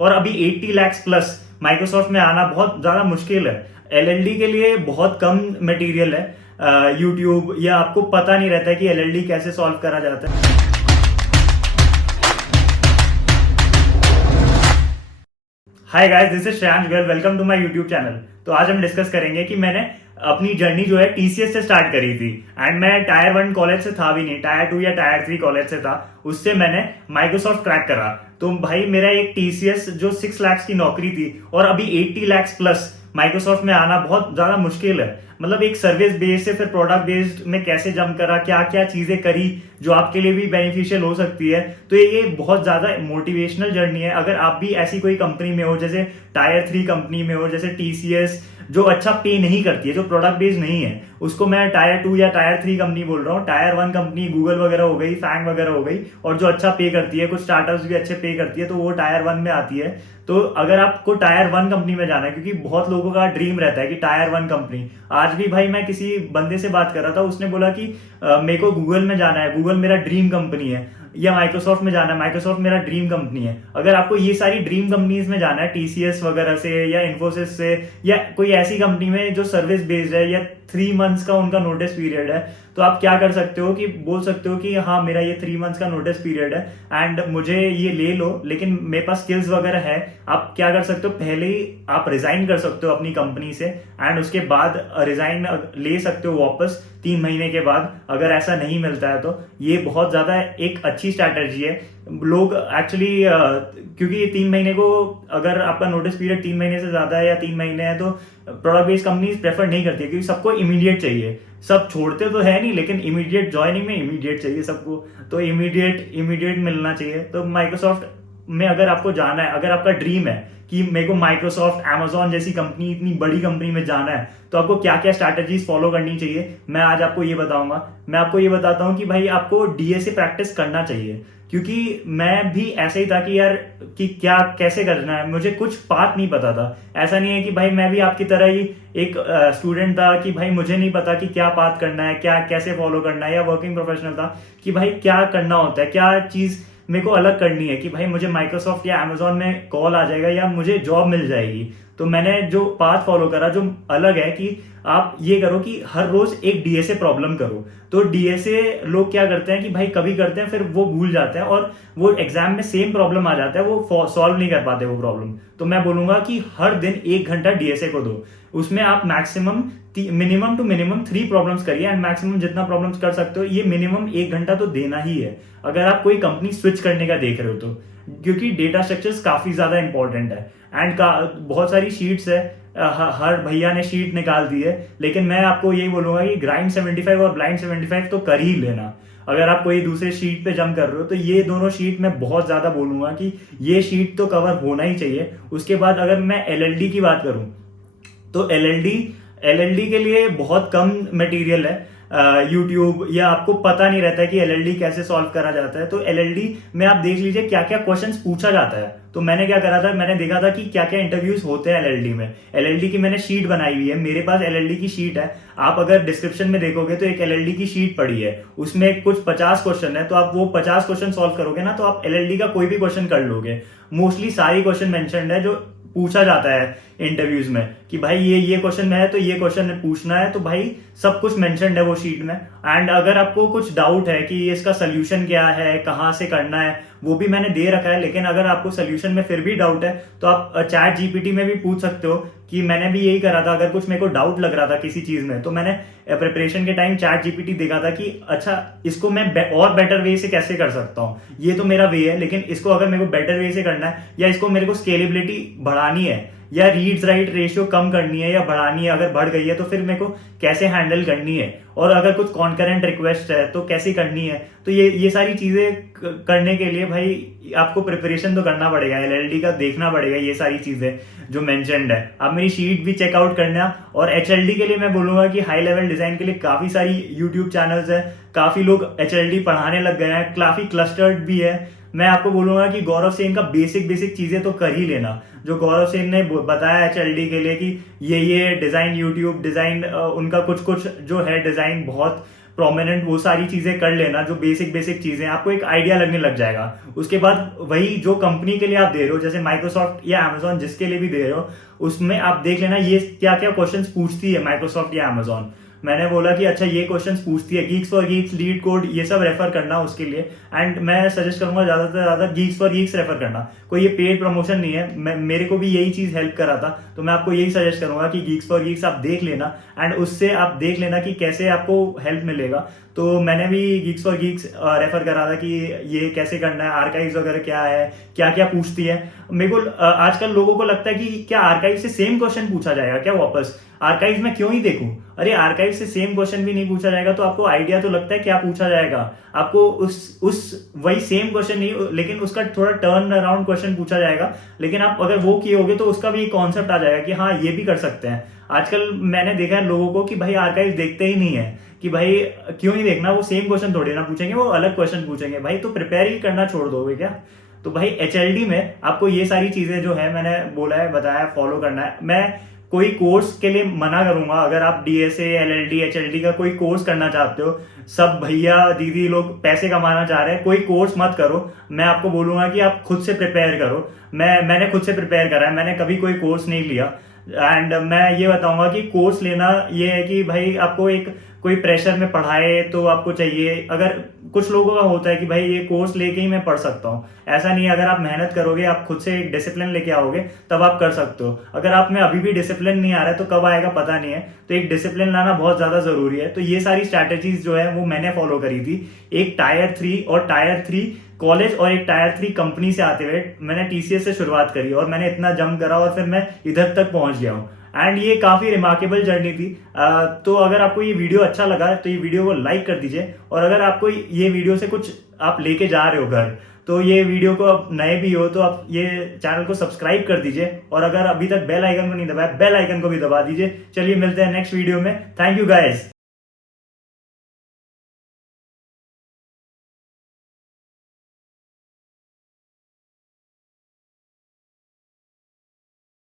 और अभी 80 lakh plus Microsoft में आना बहुत ज्यादा मुश्किल है। एलएलडी के लिए बहुत कम मटेरियल है यूट्यूब, या आपको पता नहीं रहता है कि एलएलडी कैसे सॉल्व करा जाता है। Hi guys, this is Shreyansh Goyal, welcome to my YouTube channel. तो आज हम डिस्कस करेंगे कि मैंने अपनी जर्नी जो है टीसीएस से स्टार्ट करी थी। एंड मैं टायर 1 कॉलेज से था भी नहीं, टायर 2 या टायर 3 कॉलेज से था। उससे मैंने माइक्रोसॉफ्ट क्रैक करा। तो भाई मेरा एक टीसीएस जो 6 लाख की नौकरी थी और अभी 80 लाख प्लस माइक्रोसॉफ्ट में आना बहुत ज्यादा मुश्किल है। मतलब एक सर्विस बेस्ड से फिर प्रोडक्ट बेस्ड में कैसे जंप करा, क्या क्या चीजें करी जो आपके लिए भी बेनिफिशियल हो सकती है। तो ये बहुत ज्यादा मोटिवेशनल जर्नी है। अगर आप भी ऐसी कोई कंपनी में हो, जैसे टायर 3 कंपनी में हो, जैसे टीसीएस जो अच्छा पे नहीं करती है, जो प्रोडक्ट बेस्ड नहीं है, उसको मैं टायर 2 या टायर 3 कंपनी बोल रहा हूँ। टायर 1 कंपनी गूगल वगैरह हो गई, फैंग वगैरह हो गई, और जो अच्छा पे करती है, कुछ स्टार्टअप्स भी अच्छे पे करती है, तो वो टायर 1 में आती है। तो अगर आपको टायर 1 कंपनी में जाना है, क्योंकि बहुत लोगों का ड्रीम रहता है कि टायर 1 कंपनी। आज भी भाई मैं किसी बंदे से बात कर रहा था, उसने बोला कि मेरे को गूगल में जाना है, गूगल मेरा ड्रीम कंपनी है, या माइक्रोसॉफ्ट में जाना है, माइक्रोसॉफ्ट मेरा ड्रीम कंपनी है। अगर आपको ये सारी ड्रीम कंपनीज में जाना है, टीसीएस वगैरह से या इन्फोसिस से, या कोई ऐसी कंपनी में जो सर्विस बेस्ड है, या 3 मंथ्स का उनका नोटिस पीरियड है, तो आप क्या कर सकते हो कि बोल सकते हो कि हाँ मेरा ये 3 मंथ्स का नोटिस पीरियड है एंड मुझे ये ले लो, लेकिन मेरे पास स्किल्स वगैरह है। आप क्या कर सकते हो, पहले ही आप रिजाइन कर सकते हो अपनी कंपनी से, एंड उसके बाद रिजाइन ले सकते हो वापस 3 महीने के बाद, अगर ऐसा नहीं मिलता है तो। ये बहुत ज्यादा एक अच्छी स्ट्रैटेजी है। लोग एक्चुअली क्योंकि 3 महीने को, अगर आपका नोटिस पीरियड 3 महीने से ज्यादा है या 3 महीने है, तो प्रोडक्ट बेस्ड कंपनीज प्रेफर नहीं करती है, क्योंकि सबको इमीडिएट चाहिए। सब छोड़ते तो है नहीं, लेकिन इमीडिएट ज्वाइनिंग में इमीडिएट चाहिए सबको, तो इमीडिएट मिलना चाहिए। तो माइक्रोसॉफ्ट में अगर आपको जाना है, अगर आपका ड्रीम है कि मेरे को माइक्रोसॉफ्ट, अमेजॉन जैसी कंपनी, इतनी बड़ी कंपनी में जाना है, तो आपको क्या क्या स्ट्रैटेजीज फॉलो करनी चाहिए, मैं आज आपको ये बताऊंगा। मैं आपको ये बताता हूं कि भाई आपको डीएसए प्रैक्टिस करना चाहिए, क्योंकि मैं भी ऐसे ही था कि यार कि क्या कैसे करना है, मुझे कुछ पाथ नहीं पता था। ऐसा नहीं है कि भाई मैं भी आपकी तरह ही एक स्टूडेंट था कि भाई मुझे नहीं पता कि क्या पाथ करना है, क्या कैसे फॉलो करना है, या वर्किंग प्रोफेशनल था कि भाई क्या करना होता है, क्या चीज मेरे को अलग करनी है कि भाई मुझे माइक्रोसॉफ्ट या अमेजोन में कॉल आ जाएगा या मुझे जॉब मिल जाएगी। तो मैंने जो पाथ फॉलो करा जो अलग है, कि आप ये करो कि हर रोज एक डीएसए प्रॉब्लम करो। तो डीएसए लोग क्या करते हैं कि भाई कभी करते हैं, फिर वो भूल जाते हैं, और वो एग्जाम में सेम प्रॉब्लम आ जाता है, वो सॉल्व नहीं कर पाते वो प्रॉब्लम। तो मैं बोलूंगा कि हर दिन 1 घंटा डीएसए को दो। उसमें आप मिनिमम टू मिनिमम 3 प्रॉब्लम्स करिए, एंड मैक्सिमम जितना प्रॉब्लम्स कर सकते हो, ये मिनिमम 1 घंटा तो देना ही है अगर आप कोई कंपनी स्विच करने का देख रहे हो तो। क्योंकि डेटा स्ट्रक्चर्स काफी ज्यादा इंपॉर्टेंट है, एंड बहुत सारी शीट्स है, हर भैया ने शीट निकाल दी है, लेकिन मैं आपको यही बोलूंगा कि ग्राइंड 75 और ब्लाइंड 75 तो कर ही लेना। अगर आप कोई दूसरे शीट पे जंप कर रहे हो, तो ये दोनों शीट मैं बहुत ज्यादा बोलूंगा कि ये शीट तो कवर होना ही चाहिए। उसके बाद अगर मैं एलएलडी की बात करूं, तो एलएलडी के लिए बहुत कम मटेरियल है यूट्यूब, या आपको पता नहीं रहता है कि एलएलडी कैसे सॉल्व करा जाता है। तो एलएलडी में आप देख लीजिए क्या क्या क्वेश्चंस पूछा जाता है। तो मैंने क्या करा था, मैंने देखा था कि क्या क्या इंटरव्यूज होते हैं एलएलडी में। एलएलडी की मैंने शीट बनाई हुई है, मेरे पास एलएलडी की शीट है। आप अगर डिस्क्रिप्शन में देखोगे तो एक एलएलडी की शीट पड़ी है, उसमें कुछ 50 क्वेश्चन है। तो आप वो 50 क्वेश्चन सॉल्व करोगे ना, तो आप एलएलडी का कोई भी क्वेश्चन कर लोगे। मोस्टली सारी क्वेश्चन मेंशन्ड है जो पूछा जाता है इंटरव्यूज में, कि भाई ये क्वेश्चन में है तो ये क्वेश्चन पूछना है। तो भाई सब कुछ मेंशन्ड है वो शीट में। एंड अगर आपको कुछ डाउट है कि इसका सोल्यूशन क्या है, कहाँ से करना है, वो भी मैंने दे रखा है। लेकिन अगर आपको सोल्यूशन में फिर भी डाउट है, तो आप चैट जीपीटी में भी पूछ सकते हो। कि मैंने भी यही करा था, अगर कुछ मेरे को डाउट लग रहा था किसी चीज में, तो मैंने प्रिपरेशन के टाइम चैट जीपीटी देखा था कि अच्छा इसको मैं और बेटर वे से कैसे कर सकता हूँ। ये तो मेरा वे है, लेकिन इसको अगर मेरे को बेटर वे से करना है, या इसको मेरे को स्केलेबिलिटी बढ़ानी है, या रीड्स राइट रेशियो कम करनी है या बढ़ानी है, अगर बढ़ गई है तो फिर मेरे को कैसे हैंडल करनी है, और अगर कुछ कॉन्करेंट रिक्वेस्ट है तो कैसे करनी है। तो ये सारी चीजें करने के लिए भाई आपको प्रिपरेशन तो करना पड़ेगा, एलएलडी का देखना पड़ेगा, ये सारी चीजें जो मेंशन्ड है। आप मेरी शीट भी चेकआउट करना। और एचएलडी के लिए मैं बोलूंगा कि हाई लेवल डिजाइन के लिए काफी सारी यूट्यूब चैनल्स है, काफी लोग एचएलडी पढ़ाने लग गए हैं, काफी क्लस्टर्ड भी है। मैं आपको बोलूंगा कि गौरव सेन का बेसिक चीजें तो कर ही लेना, जो गौरव सेन ने बताया एचएलडी के लिए कि ये डिजाइन, यूट्यूब डिजाइन, उनका कुछ जो है डिजाइन बहुत प्रोमिनेंट वो सारी चीजें कर लेना, जो बेसिक बेसिक चीजें, आपको एक आइडिया लगने लग जाएगा। उसके बाद वही जो कंपनी के लिए आप दे रहे हो, जैसे माइक्रोसॉफ्ट या अमेजोन जिसके लिए भी दे रहे हो, उसमें आप देख लेना ये क्या क्या क्वेश्चंस पूछती है माइक्रोसॉफ्ट या अमेजोन। मैंने बोला कि अच्छा ये क्वेश्चंस पूछती है, Geeks for Geeks, leet code, ये सब रेफर करना उसके लिए। एंड मैं सजेस्ट करूंगा ज्यादा से ज्यादा गीक्स फॉर गीक्स रेफर करना। कोई ये पेड प्रमोशन नहीं है, मेरे को भी यही चीज हेल्प करा था, तो मैं आपको यही सजेस्ट करूंगा कि गीक्स फॉर गीक्स आप देख लेना एंड उससे आप देख लेना कि कैसे आपको हेल्प मिलेगा। तो मैंने भी गीक्स फॉर गीक्स रेफर करा था कि ये कैसे करना है, आर्काइव्स वगैरह क्या है, क्या क्या पूछती है। मेरे को आजकल लोगों को लगता है कि क्या आर्काइव से सेम क्वेश्चन पूछा जाएगा क्या वापस, आर्काइव में क्यों ही देखूं। अरे आर्काइव से सेम क्वेश्चन भी नहीं पूछा जाएगा तो आपको आइडिया तो लगता है क्या पूछा जाएगा। आपको उस वही सेम क्वेश्चन नहीं, लेकिन उसका थोड़ा टर्न अराउंड क्वेश्चन पूछा जाएगा, लेकिन आप अगर वो किए होगे तो उसका भी एक कॉन्सेप्ट आ जाएगा कि हाँ ये भी कर सकते हैं। आजकल मैंने देखा है लोगों को कि भाई आर्काइव देखते ही नहीं है, कि भाई क्यों ही देखना, वो सेम क्वेश्चन थोड़ी ना पूछेंगे, वो अलग क्वेश्चन पूछेंगे। भाई तो प्रिपेयर ही करना छोड़ दोगे क्या। तो भाई एचएलडी में आपको ये सारी चीजें जो है मैंने बोला है, बताया, फॉलो करना है। मैं कोई कोर्स के लिए मना करूंगा, अगर आप डीएसए, एलएलडी, एचएलडी का कोई कोर्स करना चाहते हो, सब भैया दीदी लोग पैसे कमाना चाह रहे हैं, कोई कोर्स मत करो। मैं आपको बोलूंगा कि आप खुद से प्रिपेयर करो। मैंने खुद से प्रिपेयर करा है, मैंने कभी कोई कोर्स नहीं लिया। एंड मैं ये बताऊंगा कि कोर्स लेना ये है कि भाई आपको एक कोई प्रेशर में पढ़ाए तो आपको चाहिए। अगर कुछ लोगों का होता है कि भाई ये कोर्स लेके ही मैं पढ़ सकता हूँ, ऐसा नहीं है। अगर आप मेहनत करोगे, आप खुद से एक डिसिप्लिन लेके आओगे, तब आप कर सकते हो। अगर आप में अभी भी डिसिप्लिन नहीं आ रहा है तो कब आएगा पता नहीं है, तो एक डिसिप्लिन लाना बहुत ज्यादा जरूरी है। तो ये सारी स्ट्रैटेजीज जो है वो मैंने फॉलो करी थी। एक टायर 3 और टायर 3 कॉलेज और एक टायर 3 कंपनी से आते हुए मैंने टीसीएस से शुरुआत करी और मैंने इतना जंप करा और फिर मैं इधर तक पहुंच गया हूँ। एंड ये काफी रिमार्केबल जर्नी थी। तो अगर आपको ये वीडियो अच्छा लगा तो ये वीडियो को लाइक कर दीजिए, और अगर आपको ये वीडियो से कुछ आप लेके जा रहे हो घर, तो ये वीडियो को आप नए भी हो तो आप ये चैनल को सब्सक्राइब कर दीजिए, और अगर अभी तक बेल आइकन को नहीं दबाया, बेल आइकन को भी दबा दीजिए। चलिए मिलते हैं नेक्स्ट वीडियो में। Thank you guys.